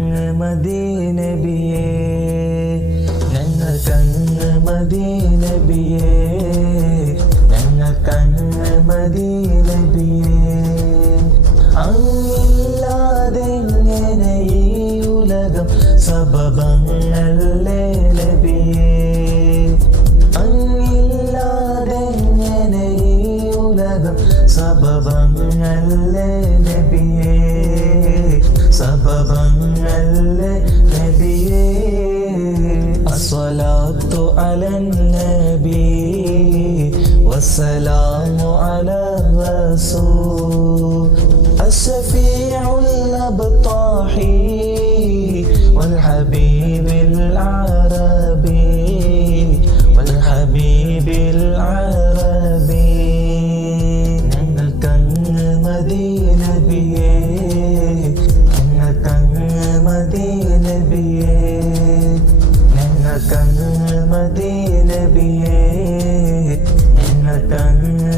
ഞങ്ങൾക്കങ്ങ് മദീനബിയേ, ഞങ്ങൾക്കങ്ങ് മദീനബിയേ, ഞങ്ങൾക്കങ്ങ് മദീനബിയേ. അങ്ങില്ലാതെങ്ങനെ ഈ ഉലകം സബബങ്ങളല്ലേ നബിയേ, അങ്ങില്ലാതെങ്ങനെ ഈ ഉലകം സബബങ്ങളല്ലേ നബിയേ, സബബങ്ങളല്ലേ നബിയേ. അസ്സലാത്തു അലൻ നബി വസ്സലാമു അലാ റസൂൽ അശ്ശഫീഉൽ അബ്താഹി വൽ ഹബീബിൽ അറബി വൽ ഹബീബിൽ അറബി. ഞങ്ങൾക്കങ്ങ് മദീനബിയേ, ഞങ്ങൾക്കങ്ങ് മദീനബിയേ, ഞങ്ങൾക്കങ്ങ് മദീനബിയേ, ഞങ്ങൾക്കങ്ങ്